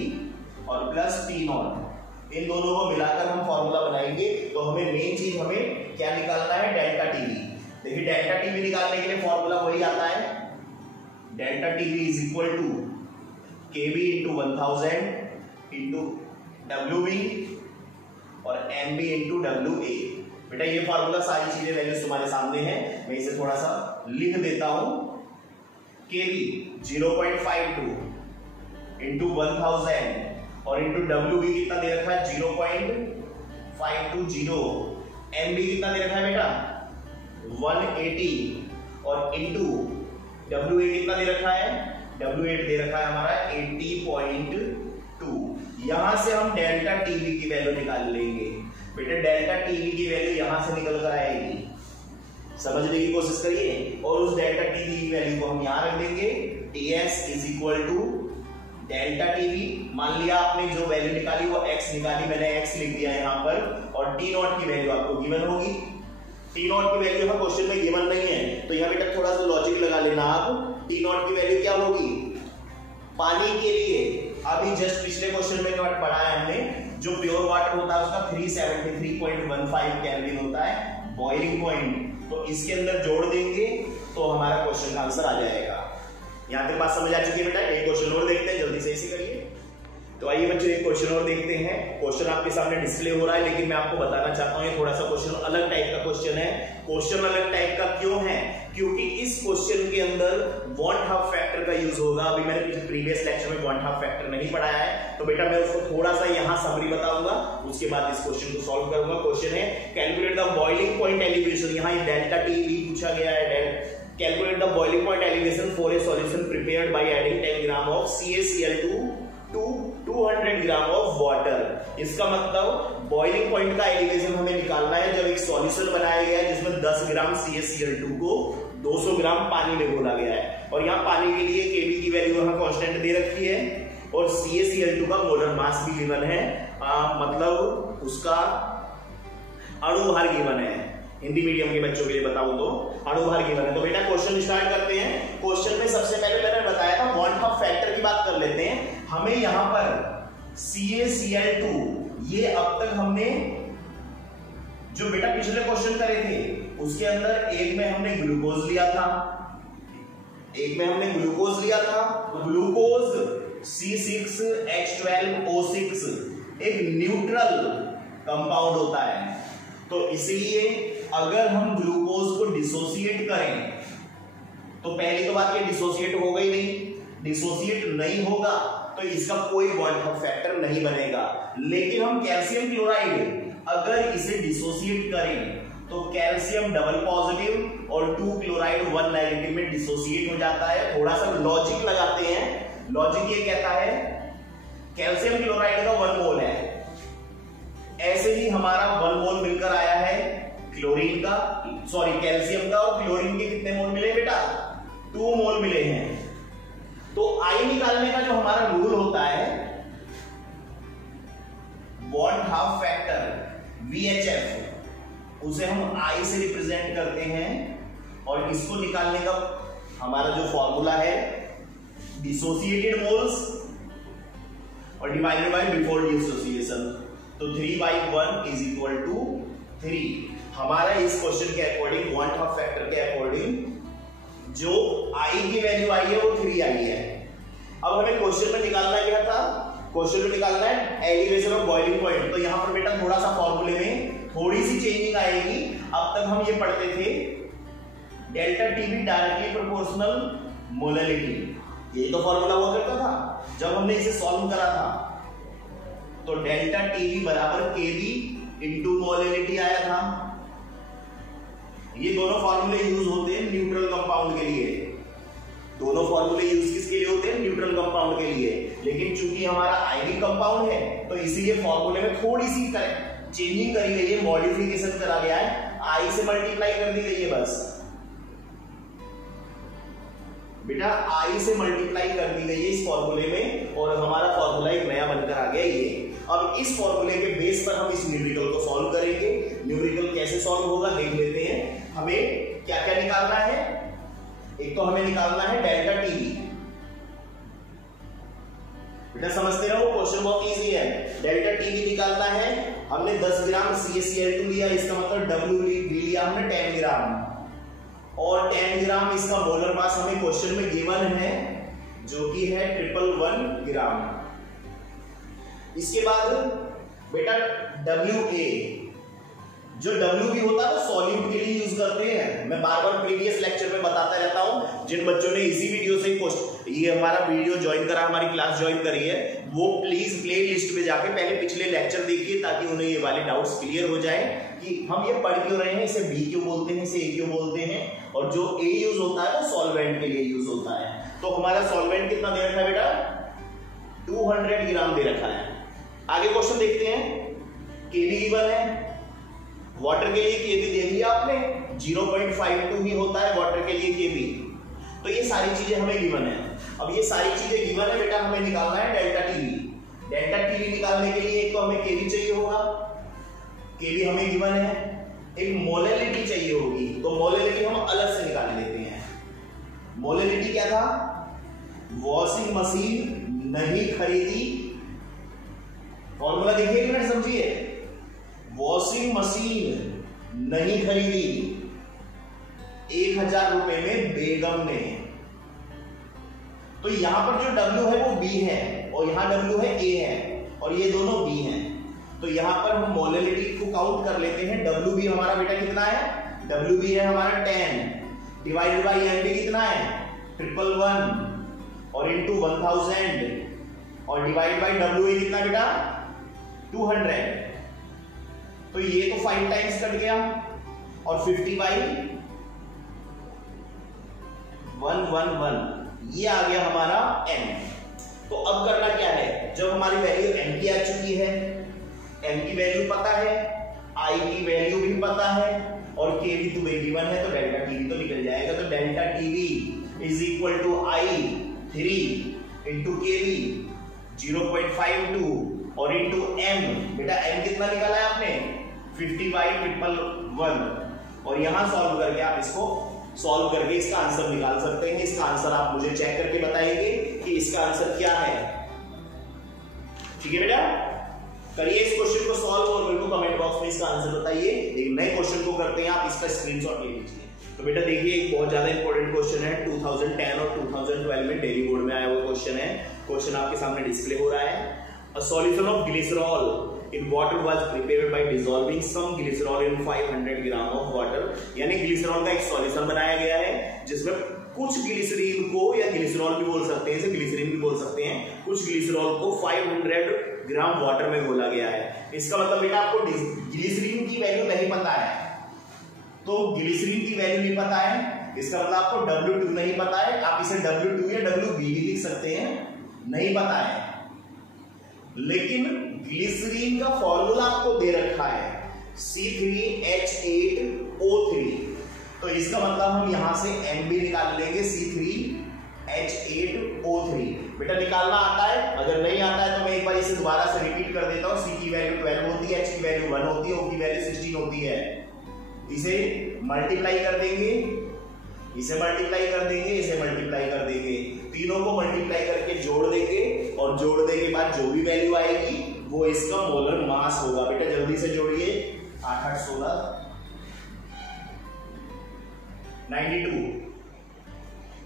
और प्लस टी नॉट। इन दोनों को मिलाकर हम फॉर्मूला बनाएंगे। तो हमें मेन चीज हमें क्या निकालना है, डेल्टा टीवी। देखिए डेल्टा टीवी निकालने के लिए फॉर्मूला वही आता है, delta TV is equal to KV into 1000 into WB और MB इंटू WA। बेटा ये फॉर्मूला सारी चीजें वैल्यूज तुम्हारे सामने हैं, मैं इसे थोड़ा सा लिख देता हूं। केवी 0.52 इंटू 1000 और इंटू WB कितना दे रखा है 0.520, MB कितना दे रखा है बेटा 180 और इंटू WA कितना दे रखा है, W8 दे रखा है हमारा 80.2। यहां से हम डेल्टा टीवी की वैल्यू निकाल लेंगे। बेटा डेल्टा टीवी की वैल्यू यहां से निकल कर आएगी, समझने की कोशिश करिए, और उस डेल्टा टीवी की वैल्यू को हम यहां रख देंगे। TS is equal to delta TV, मान लिया आपने जो वैल्यू निकाली वो x निकाली, मैंने x लिख दिया यहां पर, और टी नॉट की वैल्यू आपको गिवन होगी। टी नॉट की वैल्यू हमें क्वेश्चन में गिवन नहीं है, तो यहां बेटा थोड़ा सा लॉजिक लगा लेना आप। टी नॉट की वैल्यू क्या होगी पानी के लिए, अभी जस्ट पिछले क्वेश्चन में क्या पढ़ा है हमने, जो प्योर वाटर होता है उसका 373.15 केल्विन होता है बॉइलिंग पॉइंट। तो इसके अंदर जोड़ देंगे तो हमारा क्वेश्चन का आंसर आ जाएगा। यहां तक बात समझ आ चुकी है बेटा। एक क्वेश्चन और देखते हैं, जल्दी से इसे करिए। तो आइए बच्चों एक क्वेश्चन और देखते हैं। क्वेश्चन आपके सामने डिस्प्ले हो रहा है, लेकिन मैं आपको बताना चाहता हूं ये थोड़ा सा क्वेश्चन अलग टाइप का क्वेश्चन है। क्वेश्चन अलग टाइप का क्यों है? क्योंकि इस क्वेश्चन के अंदर वांट हाफ फैक्टर का यूज होगा। अभी मैंने प्रीवियस लेक्चर में वांट हाफ फैक्टर नहीं पढ़ाया है, तो बेटा मैं उसको थोड़ा सा यहाँ समरी बताऊंगा, उसके बाद इस क्वेश्चन को सॉल्व करूंगा। क्वेश्चन है calculate the boiling point elevation. यहाँ डेल्टा टी भी पूछा गया है। Calculate the boiling point elevation for a solution prepared by adding 10 gram of CaCl2 to 200 gram of water. इसका मतलब बॉइलिंग पॉइंट का एलिवेशन हमें निकालना है जब एक सॉल्यूशन बनाया गया है जिसमें 10 ग्राम CaCl2 को 200 ग्राम पानी में घोला गया है, और यहाँ पानी के लिए Kb की वैल्यू यहाँ कांस्टेंट दे रखी है और CaCl2 का मोलर मास भी गिवन है, मतलब उसका अणु भार गिवन है। हिंदी मीडियम के बच्चों के लिए बताऊं तो अणु भार गिवन है। तो बेटा क्वेश्चन स्टार्ट करते हैं। क्वेश्चन में सबसे पहले मैंने बताया था वांट हाफ फैक्टर की बात कर लेते हैं। हमें यहां पर CaCl2 ये अब तक हमने जो बेटा पिछले क्वेश्चन करे थे उसके अंदर एक में हमने ग्लूकोज लिया था, तो ग्लूकोज C6H12O6 एक न्यूट्रल कंपाउंड होता है। तो इसलिए अगर हम ग्लूकोज को डिसोसिएट करें तो पहली तो बात ये डिसोसिएट होगा ही नहीं, डिसोसिएट नहीं होगा तो इसका कोई वांट हाफ फैक्टर नहीं बनेगा। लेकिन हम कैल्शियम क्लोराइड अगर इसे डिसोसिएट करें तो कैल्शियम डबल पॉजिटिव और 2 क्लोराइड 1 नेगेटिव में डिसोसिएट हो जाता है। थोड़ा सा लॉजिक लगाते हैं। लॉजिक ये कहता है कैल्शियम क्लोराइड का 1 मोल है, ऐसे ही हमारा 1 मोल मिलकर आया है क्लोरीन का, सॉरी कैल्शियम का, और क्लोरीन के कितने मोल मिले बेटा? 2 मोल मिले हैं। तो आई निकालने का जो हमारा रूल होता है वांट हाफ फैक्टर VHF, उसे हम आई से रिप्रेजेंट करते हैं, और इसको निकालने का हमारा जो फॉर्मूला है डिसोसिएटेड मोल्स और डिवाइडेड बाय बिफोर डिसोसिएशन। तो 3/1 इज इक्वल टू 3। हमारा इस क्वेश्चन के अकॉर्डिंग वांट हाफ फैक्टर के अकॉर्डिंग जो आई की वैल्यू आई है वो 3 आई है। अब हमें क्वेश्चन में निकालना क्या था? क्वेश्चन में निकालना है एलिवेशन ऑफ बॉइलिंग पॉइंट। तो यहां पर बेटा थोड़ा सा फॉर्मूले में थोड़ी सी चेंजिंग आएगी। अब तक हम ये पढ़ते थे delta TV directly proportional molality, ये तो फॉर्मूला हुआ करता था जब हमने इसे सॉल्व करा था। तो डेल्टा टीवी बराबर केबी इंटू मोलैलिटी आया था। ये दोनों फॉर्मूले यूज होते हैं न्यूट्रल कंपाउंड के लिए। दोनों फॉर्मूले यूज किसके लिए होते हैं? न्यूट्रल कंपाउंड के लिए। लेकिन चूंकि हमारा आयनिक कंपाउंड है तो इसीलिए फॉर्मूले में थोड़ी सी चेंजिंग करी गई है, मॉडिफिकेशन करा गया है, आई से मल्टीप्लाई कर दी गई है बस बेटा, आई से मल्टीप्लाई कर दी गई है इस फॉर्मूले में, और हमारा फॉर्मूला एक नया बनकर आ गया ये। अब इस फॉर्मूले के बेस पर हम इस न्यूमेरिकल को सॉल्व करेंगे। न्यूमेरिकल कैसे सॉल्व होगा देख लेते हैं। हमें क्या क्या निकालना है? एक तो हमें निकालना है डेल्टा टीवी। बेटा समझते रहो, क्वेश्चन बहुत इजी है। डेल्टा टीवी निकालना है। हमने 10 ग्राम CaCl2 लिया, इसका मतलब W लिया हमने 10 ग्राम, और 10 ग्राम इसका मोलर मास हमें क्वेश्चन में गिवन है जो कि है 111 ग्राम। इसके बाद बेटा WA, जो W भी होता है वो सॉल्यूट के लिए यूज करते हैं। मैं बार बार प्रीवियस लेक्चर में बताता रहता हूं। जिन बच्चों ने इसी वीडियो से ये हमारा वीडियो ज्वाइन करा, हमारी क्लास ज्वाइन करी है, वो प्लीज प्ले लिस्ट में जाके पहले पिछले लेक्चर देखिए ताकि उन्हें ये वाले डाउट्स क्लियर हो जाए कि हम ये पढ़ क्यों रहे हैं, इसे B क्यों बोलते हैं, इसे A क्यों बोलते हैं, और जो A यूज होता है वो सॉल्वेंट के लिए यूज होता है। तो हमारा सॉल्वेंट कितना दे रखा है बेटा? 200 ग्राम दे रखा है। आगे क्वेश्चन देखते हैं। केबी गिवन है, वाटर के लिए केबी दे दिया आपने, 0.52 ही होता है वाटर के लिए केबी। तो ये सारी चीजें हमें गिवन है। अब ये सारी चीजें गिवन है बेटा, हमें निकालना है डेल्टा टीवी। डेल्टा टीवी निकालने के लिए एक तो हमें केबी चाहिए होगा, केबी हमें गिवन है, एक मोलैलिटी चाहिए होगी, तो मोलैलिटी हम अलग से निकाल लेते हैं। मोलैलिटी क्या था? वॉशिंग मशीन नहीं खरीदी, फॉर्मूला देखिए एक मिनट समझिए, वॉशिंग मशीन नहीं खरीदी 1000 रुपए में बेगम ने। तो यहां पर जो W है वो B है, और यहाँ W है, A है और ये दोनों B हैं। तो यहाँ पर हम मोलैलिटी को काउंट कर लेते हैं। WB हमारा बेटा कितना है? WB है हमारा 10 डिवाइडेड बाई MB कितना है? 111 और इंटू 1000 और डिवाइड बाई WA कितना बेटा? 200। तो ये तो 5 टाइम्स कट गया और 50 बाई 111 ये आ गया हमारा M। तो अब करना क्या है, जब हमारी वैल्यू M की आ चुकी है, M की वैल्यू पता है, I की वैल्यू भी पता है और K भी तो गिवन है, तो डेल्टा टीवी तो निकल जाएगा। तो delta TV is equal to I 3 into KV 0.52 और इंटू M। बेटा M कितना निकाला है आपने? 50 बाई 111 और यहां सॉल्व करके आप इसको सॉल्व करके इसका आंसर निकाल सकते हैं। इसका आंसर आप मुझे चेक करके बताएंगे कि इसका आंसर क्या है। ठीक है बेटा, करिए इस क्वेश्चन को सॉल्व और मेरे को कमेंट बॉक्स में इसका आंसर बताइए। एक नए क्वेश्चन को करते हैं, आप इसका स्क्रीनशॉट ले लीजिए। तो बेटा देखिए, एक बहुत ज्यादा इंपॉर्टेंट क्वेश्चन है, 2010 और 2012 में डेली बोर्ड में आया हुआ क्वेश्चन है। क्वेश्चन आपके सामने डिस्प्ले हो रहा है। A solution of glycerol in water was prepared by dissolving some glycerol in 500 gram of water। यानी ग्लिसरॉल का एक सॉल्यूशन बनाया गया है जिसमें कुछ ग्लिसरीन को, या ग्लिसरॉल भी बोल सकते हैं, इसे ग्लिसरीन भी बोल सकते हैं, कुछ ग्लिसरॉल को 500 ग्राम वाटर में घोला गया है। इसका मतलब बेटा आपको ग्लिसरीन की वैल्यू नहीं पता है, तो ग्लिसरीन की वैल्यू नहीं पता है, इसका मतलब आपको W2 नहीं पता है। आप इसे W2 या WB भी लिख सकते हैं, नहीं पता है। लेकिन ग्लिसरीन का फॉर्मूला आपको दे रखा है C3H8O3, तो इसका मतलब हम यहां से MB निकाल लेंगे, C3H8O3। बेटा निकालना आता है? अगर नहीं आता है तो मैं एक बार इसे दोबारा से रिपीट कर देता हूं। C की वैल्यू 12 होती है, H की वैल्यू 1 होती है, O की वैल्यू 16 होती है। इसे मल्टीप्लाई कर देंगे, इसे मल्टीप्लाई कर देंगे, इसे मल्टीप्लाई कर देंगे, तीनों को मल्टीप्लाई करके जोड़ देंगे और जोड़ने के बाद जो भी वैल्यू आएगी वो इसका मोलर मास होगा। बेटा जल्दी से जोड़िए, 8 8 16 92,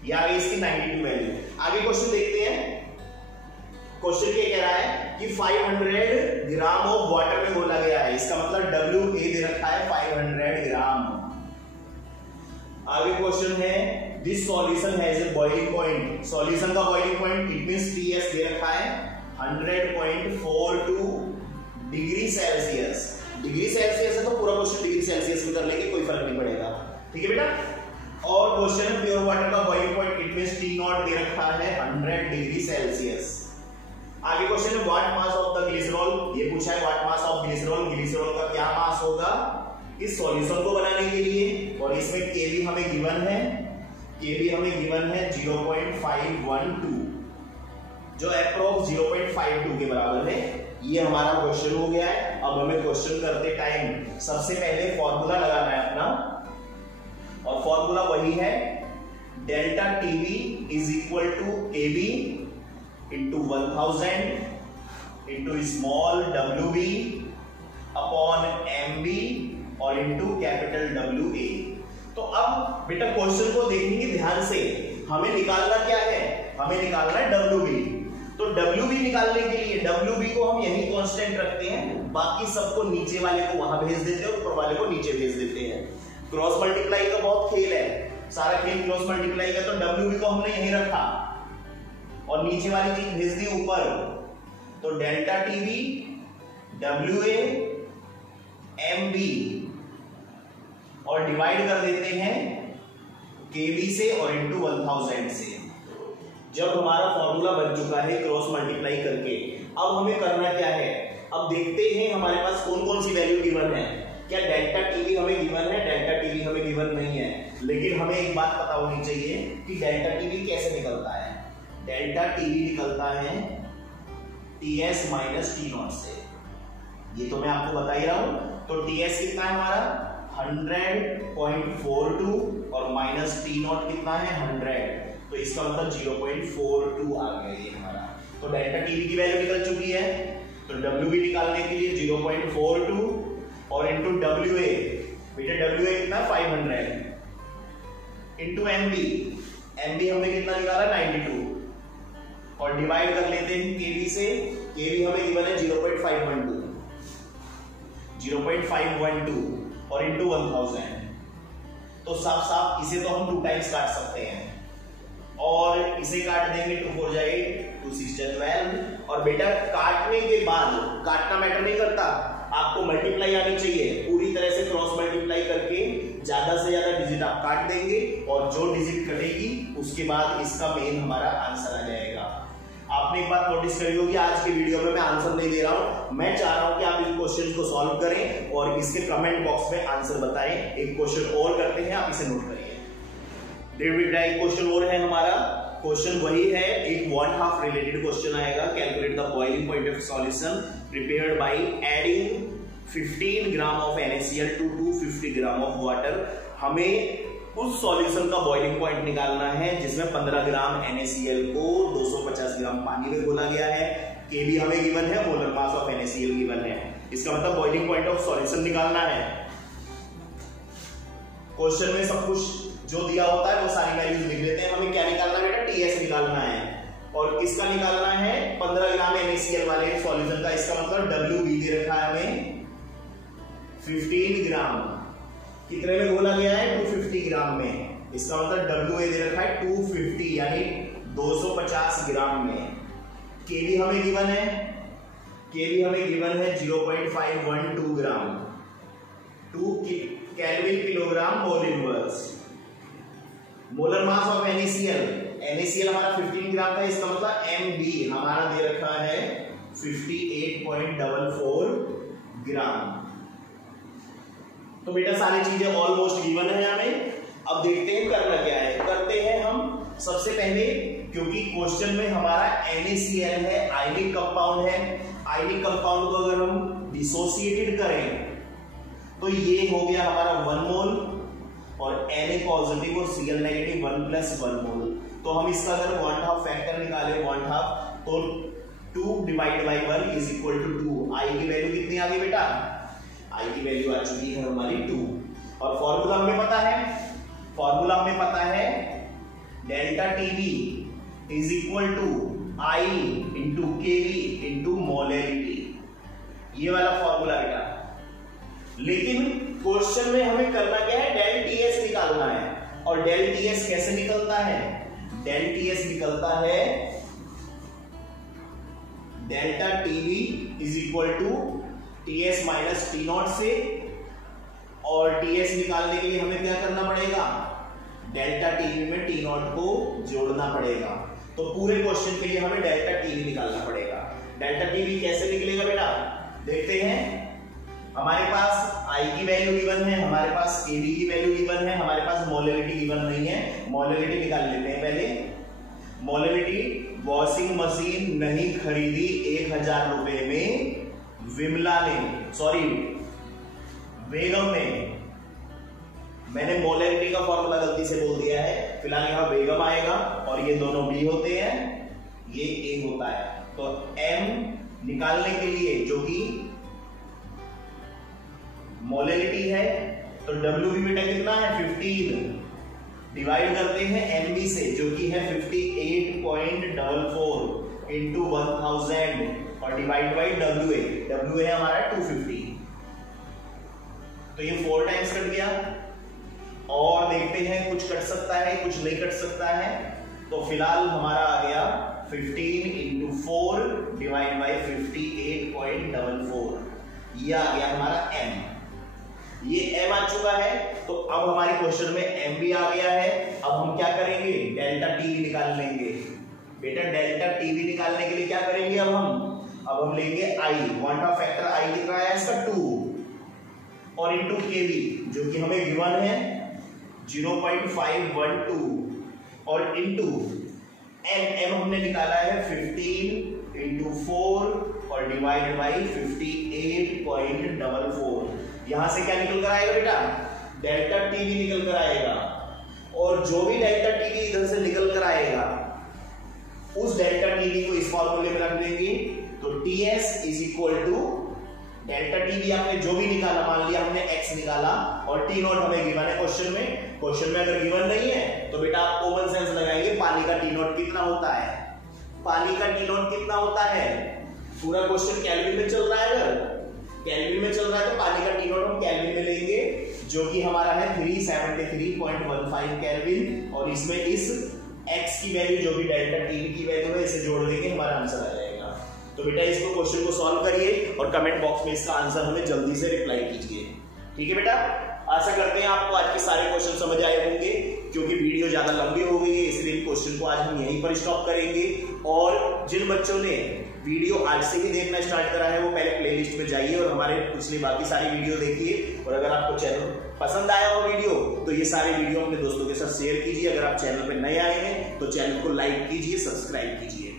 ये आ गई इसकी 92 वैल्यू। आगे क्वेश्चन देखते हैं। क्वेश्चन ये कह रहा है कि 500 ग्राम ऑफ वाटर में घोला गया है, इसका मतलब WA दे रखा है 500 ग्राम। आगे क्वेश्चन है this solution has a boiling point, solution का boiling point it means TS दे रखा है 100.42 डिग्री सेल्सियस। डिग्री सेल्सियस है तो पूरा क्वेश्चन डिग्री सेल्सियस में कर लेंगे, कोई फर्क नहीं पड़ेगा। ठीक है बेटा। और क्वेश्चन है प्योर वाटर का boiling point it means T0 दे रखा है 100 डिग्री सेल्सियस। आगे क्वेश्चन है what mass of the glycerol, ये पूछा है what mass of glycerol, glycerol का क्या मास होगा इस सॉल्यूशन को बनाने के लिए। और इसमें K भी हमें गिवन है, K भी हमें गिवन है 0.512, जो अप्रोक्स 0.52 के बराबर है। ये हमारा क्वेश्चन हो गया है। अब हमें क्वेश्चन करते टाइम सबसे पहले फॉर्मूला लगाना है अपना, और फॉर्मूला वही है delta TV is equal to AB into 1000 into small WB upon MB और इंटू कैपिटल WA। तो अब बेटा क्वेश्चन को देखेंगे ध्यान से, हमें निकालना क्या है, हमें निकालना है WB। तो WB निकालने के लिए WB को हम यही कांस्टेंट रखते हैं, बाकी सबको नीचे वाले को वहां भेज देते हैं, ऊपर वाले को नीचे भेज देते हैं। क्रॉस मल्टीप्लाई का बहुत खेल है, सारा खेल क्रॉस मल्टीप्लाई का। तो WB को हमने यही रखा और नीचे वाली चीज भेज दी ऊपर। तो डेल्टा टीवी WA MB और डिवाइड कर देते हैं KB से और इंटू 1000 से। जब हमारा फॉर्मूला बन चुका है क्रॉस मल्टीप्लाई करके, अब हमें करना क्या है, अब देखते हैं हमारे पास कौन कौन सी वैल्यू गिवन है। क्या डेल्टा टीवी हमें गिवन है? डेल्टा टीवी हमें गिवन नहीं है, लेकिन हमें एक बात पता होनी चाहिए कि डेल्टा टीवी कैसे निकलता है। डेल्टा टीवी निकलता है TS माइनस T0 से, ये तो मैं आपको बता ही रहा हूं। तो TS कितना है हमारा 100.42 और माइनस T0 कितना है 100, तो इसका मतलब 0.42 आ गया ये हमारा। तो डेल्टा टीवी की वैल्यू निकल चुकी है। तो WB निकालने के लिए 0.42 और इंटू WA, बेटा WA कितना 500 इंटू MB, MB हमने कितना निकाला 92 और डिवाइड कर लेते हैं केवी से। केवी हमें गिवन है 0.512 और इंटू 1000। तो साफ साफ इसे तो हम 2 टाइम्स काट सकते हैं और इसे काट देंगे 2 4 जाए 2 6 12। और बेटा काटने के बाद काटना मैटर नहीं करता, आपको मल्टीप्लाई आनी चाहिए। पूरी तरह से क्रॉस मल्टीप्लाई करके ज्यादा से ज्यादा डिजिट आप काट देंगे और जो डिजिट कटेगी उसके बाद इसका मेन हमारा आंसर आ जाएगा। आपने एक बात नोटिस करी होगी, आज के वीडियो में मैं आंसर नहीं दे रहा हूं, मैं चाह रहा हूं कि आप इन क्वेश्चन को सॉल्व करें और इसके कमेंट बॉक्स में आंसर बताएं। एक क्वेश्चन और करते हैं, आप इसे नोट करिए। बेटा एक क्वेश्चन और है हमारा, क्वेश्चन वही है, एक 1/2 रिलेटेड क्वेश्चन आएगा। Calculate the boiling point of solution prepared by adding 15 gram of NaCl to 250 gram of water. हमें उस सॉल्यूशन का बॉइलिंग पॉइंट निकालना है जिसमें 15 ग्राम NaCl को 250 ग्राम पानी में घोला गया है। Kb हमें गिवन है, molar mass of NaCl given है। इसका मतलब बॉइलिंग पॉइंट ऑफ सॉल्यूशन निकालना है। क्वेश्चन में सब कुछ जो दिया होता है वो सारी वैल्यूज लिख लेते हैं। हमें क्या निकालना है बेटा? TS निकालना है। और किसका निकालना है? 15 ग्राम NaCl वाले सॉल्यूशन का। इसका मतलब WB दे रखा है हमें 15 ग्राम। कितने में घोला गया है? 250 ग्राम में। इसका मतलब WA दे रखा है 250 यानी 250 ग्राम में। केवी हमें गिवन है, केवी हमें गिवन है 0.512 ग्राम 2 kelvin kilogram mole inverse. Molar mass of NaCl हमारा 15 ग्राम था। इसका मतलब MB हमारा दे रखा है 58.44 ग्राम। तो बेटा सारी चीजें ऑलमोस्ट गिवन है हमें। अब देखते हैं करना क्या है। करते हैं हम सबसे पहले, क्योंकि क्वेश्चन में हमारा NaCl है, आयनिक कंपाउंड है। आयनिक कंपाउंड को अगर हम डिसोसिएटेड करें तो ये हो गया हमारा 1 मोल और Na पॉजिटिव और Cl नेगेटिव 1 + 1 मोल। तो हम इसका अगर 1/2 फैक्टर निकाले 1/2 तो 2 divide by 1 is equal to 2। I की वैल्यू कितनी आ गई बेटा? आई की वैल्यू आ चुकी है हमारी 2। और फॉर्मूला हमें पता है, फॉर्मूला हमें पता है delta TV is equal to I into KV into molarity. ये वाला फॉर्मूला बेटा। लेकिन क्वेश्चन में हमें करना क्या है? डेल टीएस निकालना है। और डेल टीएस कैसे निकलता है? डेल टीएस निकलता है delta TV is equal to TS minus T naught से। और टीएस निकालने के लिए हमें क्या करना पड़ेगा? डेल्टा टीवी में टी नॉट को जोड़ना पड़ेगा। तो पूरे क्वेश्चन के लिए हमें डेल्टा टीवी निकालना पड़ेगा। डेल्टा टीवी कैसे निकलेगा बेटा? देखते हैं। हमारे पास आई की वैल्यू गिवन है, हमारे पास केवी की वैल्यू गिवन है, हमारे पास मोलैरिटी गिवन नहीं है। मोलैरिटी निकाल लेते हैं पहले। मोलैरिटी वॉशिंग मशीन नहीं खरीदी 1000 रुपए में विमला ने, सॉरी बेगम ने। मैंने मोलैरिटी का फॉर्मूला गलती से बोल दिया है। फिलहाल यहां बेगम आएगा और ये दोनों बी होते हैं, ये ए होता है। तो एम निकालने के लिए जो कि मोलैरिटी है तो डब्ल्यू भी बेटा कितना है? 15 डिवाइड करते हैं एमबी से जो कि है 58.44 इंटू 1000 और divide by W A. W है हमारा 250। तो ये 4 टाइम्स कट गया। और देखते हैं कुछ कट सकता है कुछ नहीं कट सकता है। तो फिलहाल हमारा आ गया 15 इंटू 4 डिवाइड बाई 58.44। ये आ गया हमारा एम। ये m आ चुका है। तो अब हमारे क्वेश्चन में m भी आ गया है। अब हम क्या करेंगे? डेल्टा टीवी निकाल लेंगे। बेटा डेल्टा टीवी निकालने के लिए क्या करेंगे? अब हम लेंगे i, 1/2 फैक्टर i कितना है इसका? 2 और इंटू केवी जो कि हमें गिवन है 0.512 और इंटू m हमने निकाला है 15 इंटू 4 और डिवाइड बाई 58.44। यहां से क्या निकल कर आएगा बेटा? डेल्टा टीवी निकल कर आएगा। और जो भी डेल्टा टीवी इधर से निकल कर आएगा उस डेल्टा टीवी को इस फॉर्मूले में रख देंगे। तो TS is equal to delta TV आपने जो भी निकाला, मान लिया हमने एक्स निकाला और टी नॉट हमें गिवन है क्वेश्चन में। क्वेश्चन में अगर गिवन नहीं है तो बेटा आप कॉमन सेंस लगाएंगे, पानी का टी नॉट कितना होता है? पानी का टी नॉट कितना होता है? पूरा क्वेश्चन केल्विन में चल रहा है, अगर केल्विन में चल रहा है तो पानी का टी नॉट हम केल्विन में लेंगे, जो कि हमारा है 373.15 केल्विन, और इसमें इस x की वैल्यू जो भी डेल्टा टी की वैल्यू है इसे जोड़ देंगे, हमारा आंसर आ जाएगा। तो बेटा इसको क्वेश्चन को सॉल्व करिए और कमेंट बॉक्स में इसका आंसर हमें जल्दी से रिप्लाई कीजिए। ठीक है बेटा, आशा करते हैं आपको आज के सारे क्वेश्चन समझ आए होंगे। क्योंकि वीडियो ज्यादा लंबी हो गई है इसलिए क्वेश्चन को आज हम यहीं पर स्टॉप करेंगे। और जिन बच्चों ने वीडियो आज से ही देखना स्टार्ट करा है वो पहले प्लेलिस्ट में जाइए और हमारे पिछली बाकी सारी वीडियो देखिए। और अगर आपको चैनल पसंद आया हो वीडियो तो ये सारे वीडियो अपने दोस्तों के साथ शेयर कीजिए। अगर आप चैनल पर नए आए हैं तो चैनल को लाइक कीजिए, सब्सक्राइब कीजिए।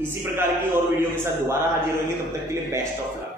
इसी प्रकार की और वीडियो के साथ दोबारा हाजिर होंगे, तब तक के लिए बेस्ट ऑफ लक।